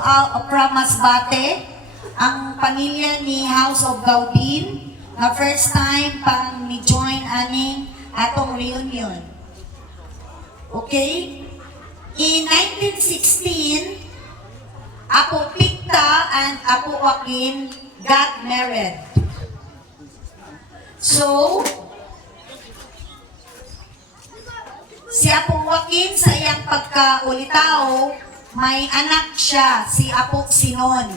from Masbate, ang pamilya ni House of Gaudin, na first time pang ni-join aning atong reunion. Okay? In 1916, Apo Picta and Apo Joaquin got married. So, si Apo Joaquin sa iyang pagkaulitao, may anak siya, si Apo Sinon.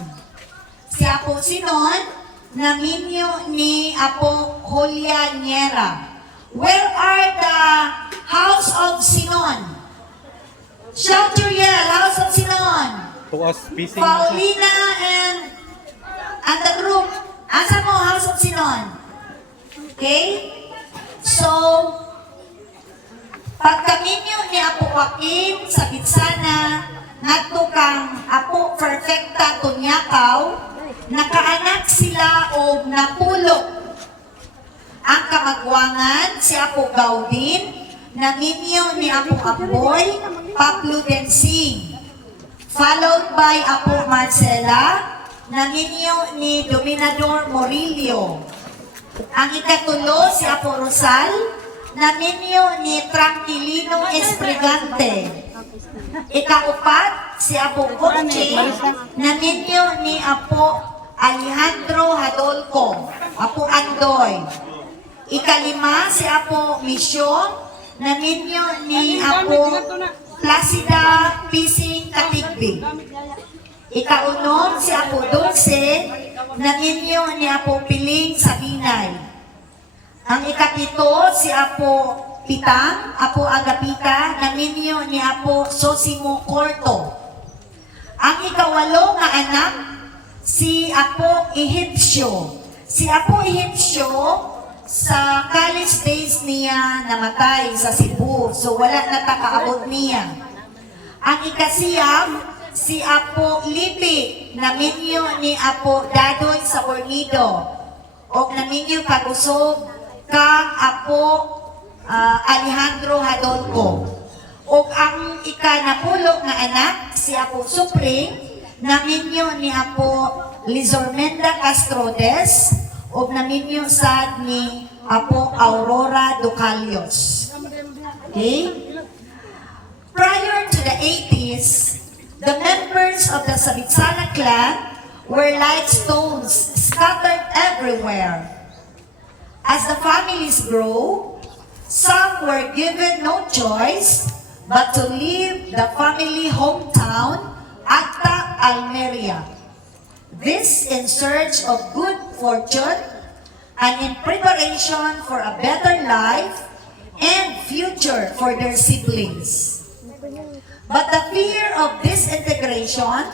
Si Apo Sinon, naminyo ni Apo Julia Niera. Where are the House of Sinon? Shout your yell, House of Sinon. Paulina and the group. Asa mo, House of Sinon? Okay? So, pagkaminyo ni Apo Joaquin sa Bitsana, ngadto kang Apo Perfecta Tunyakaw, nakaanak sila o napulok. Ang kamagwangan si Apo Gaudin, naminyo ni Apo Apoy, Pablo Densing. Followed by Apo Marcela, naminyo ni Dominador Morillo. Ang ikatulo si Apo Rosal, naminyo ni Tranquilino Esprigante. Ikaupat si Apo Conche, naminyo ni Apo Alejandro Hadolco, Apo Andoy. Ikalima si Apo Misyon, naminyo ni Apo Placida Pising Katigbi. Ikaunom si Apo Dulce, naminyo ni Apo Piling Sabinay. Ang ikapito si Apo Pitang, Apo Agapita, naminyo ni Apo Sosimo Corto. Ang ikawalo nga anak, si Apo Ehipsyo. Si Apo Ehipsyo, sa college days niya namatay sa Cebu, so wala na takaabot niya. Ang ikasiyam, si Apo Lipi, naminyo ni Apo Dadoy sa Bornido, o naminyo kagusog kang Apo Alejandro Hadolco. O ang ikanapulok nga anak, si Apo Supring, naminyo ni Apo Lizormenda Castrodes, o naminyo sad ni Apo Aurora Ducalios. Okay? Prior to the 80s, the members of the Sabitsana clan were like stones scattered everywhere. As the families grow, some were given no choice but to leave the family hometown, Acta, Almeria. This in search of good fortune and in preparation for a better life and future for their siblings. But the fear of disintegration,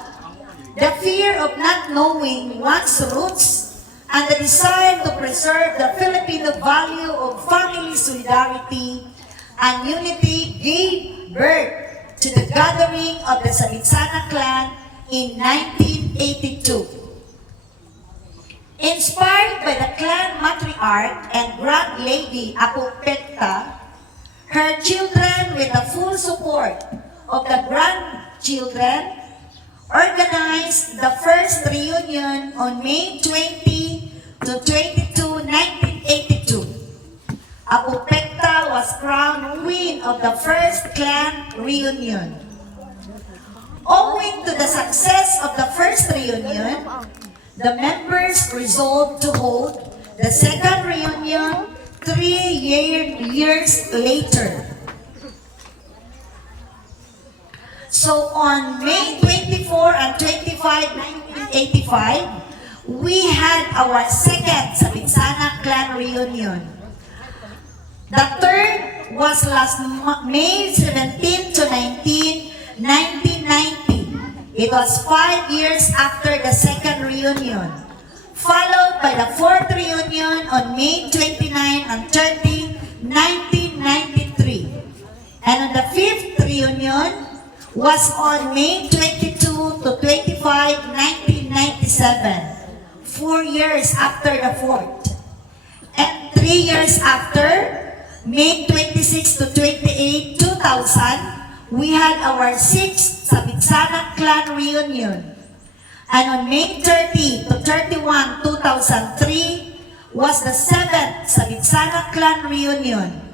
the fear of not knowing one's roots, and the desire to preserve the Filipino value of family solidarity and unity gave birth to the gathering of the Sabitsana clan in 1982. Inspired by the clan matriarch and grand lady Apo Pecta, her children with the full support of the grandchildren organized the first reunion on May 20 to 22, 1982. Apo Pecta was crowned queen of the first clan reunion. Owing to the success of the first reunion, the members resolved to hold the second reunion 3 years later. So on May 24 and 25, 1985, we had our second Sabitsana clan reunion. The third was last May 17 to 19, 1990. It was 5 years after the second reunion, followed by the fourth reunion on May 29 and 30, 1993. And on the fifth reunion was on May 22 to 25, 1997, 4 years after the fourth. And 3 years after, May 26 to 28, 2000, we had our 6th Sabitsana clan reunion And on May 30 to 31, 2003, was the 7th Sabitsana Clan Reunion.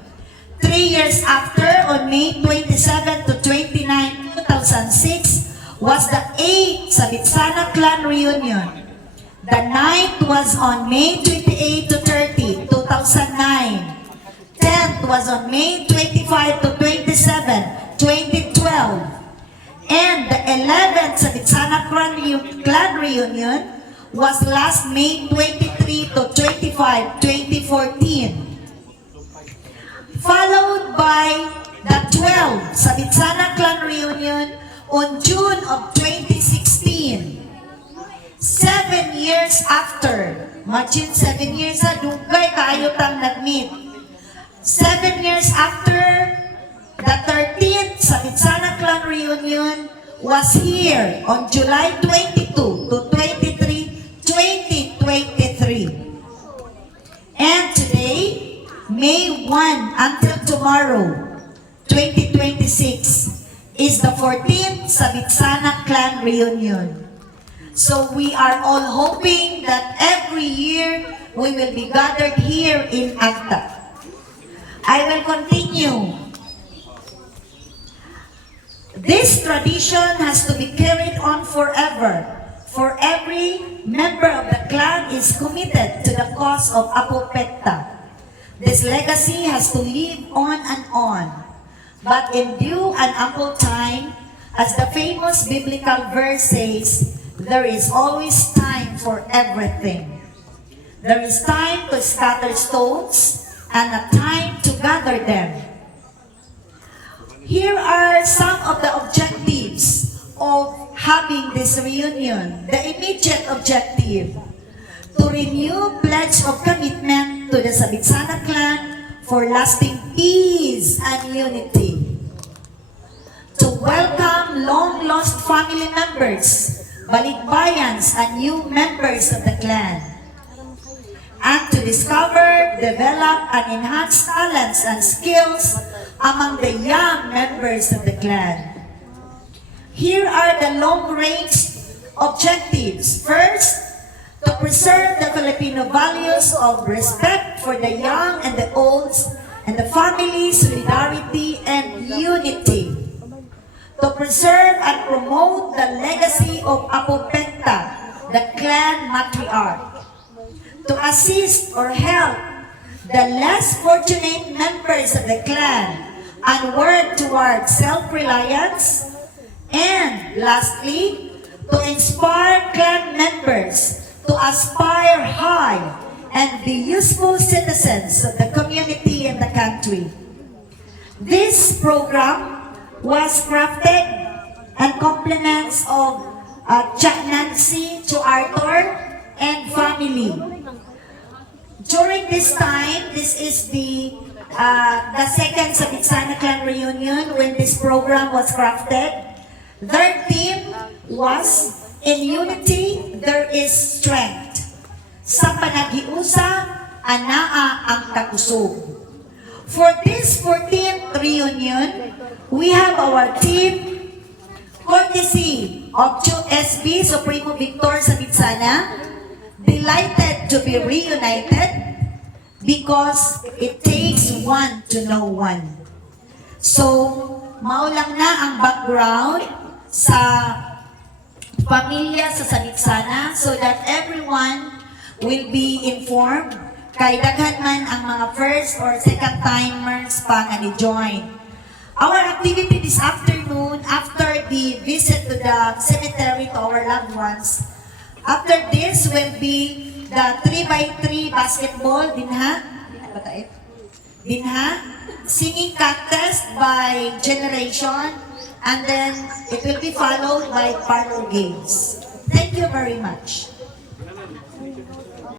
3 years after, on May 27 to 29, 2006, was the 8th Sabitsana Clan Reunion. The 9th was on May 28 to 30, 2009. 10th was on May 25 to 27, 2012. And the 11th Sabitsana Clan Reunion was last May 23 to 25, 2014. Followed by the 12th Sabitsana Clan Reunion on June of 2016. 7 years after, imagine 7 years na dugay kayo tang nag-meet. 7 years after, the 13th Sabitsana Clan Reunion was here on July 22 to 23, 2023. And today, May 1 until tomorrow, 2026, is the 14th Sabitsana Clan Reunion. So we are all hoping that every year we will be gathered here in Agta. I will continue. This tradition has to be carried on forever, for every member of the clan is committed to the cause of Apopekta. This legacy has to live on and on, but in due and ample time, as the famous biblical verse says, there is always time for everything. There is time to scatter stones and a time to gather them. Here are some of the objectives of having this reunion. The immediate objective, to renew pledge of commitment to the Sabitsana clan for lasting peace and unity. To welcome long-lost family members, balikbayans, and new members of the clan. And to discover, develop, and enhance talents and skills among the young members of the clan. Here are the long-range objectives. First, to preserve the Filipino values of respect for the young and the old, and the family, solidarity, and unity. To preserve and promote the legacy of Apopekta, the clan matriarch. To assist or help the less fortunate members of the clan and work towards self-reliance. And lastly, to inspire clan members to aspire high and be useful citizens of the community and the country. This program was crafted and compliments of Jack Nancy to Arthur and family. During this time, this is the second Sabitsana Clan Reunion when this program was crafted. Their theme was, in unity, there is strength. Sa panaghiusa, anaa ang kakusog. For this 14th reunion, we have our team, courtesy of SB Supremo Victor Sabitsana, delighted to be reunited because it takes one to know one. So, maulang na ang background sa pamilya sa Sabitsana so that everyone will be informed kay daghan man ang mga first or second timers pa nga ni-join. Our activity this afternoon, after the visit to the cemetery to our loved ones, after this will be the 3x3 basketball, dinha, singing contest by generation, and then it will be followed by parlor games. Thank you very much.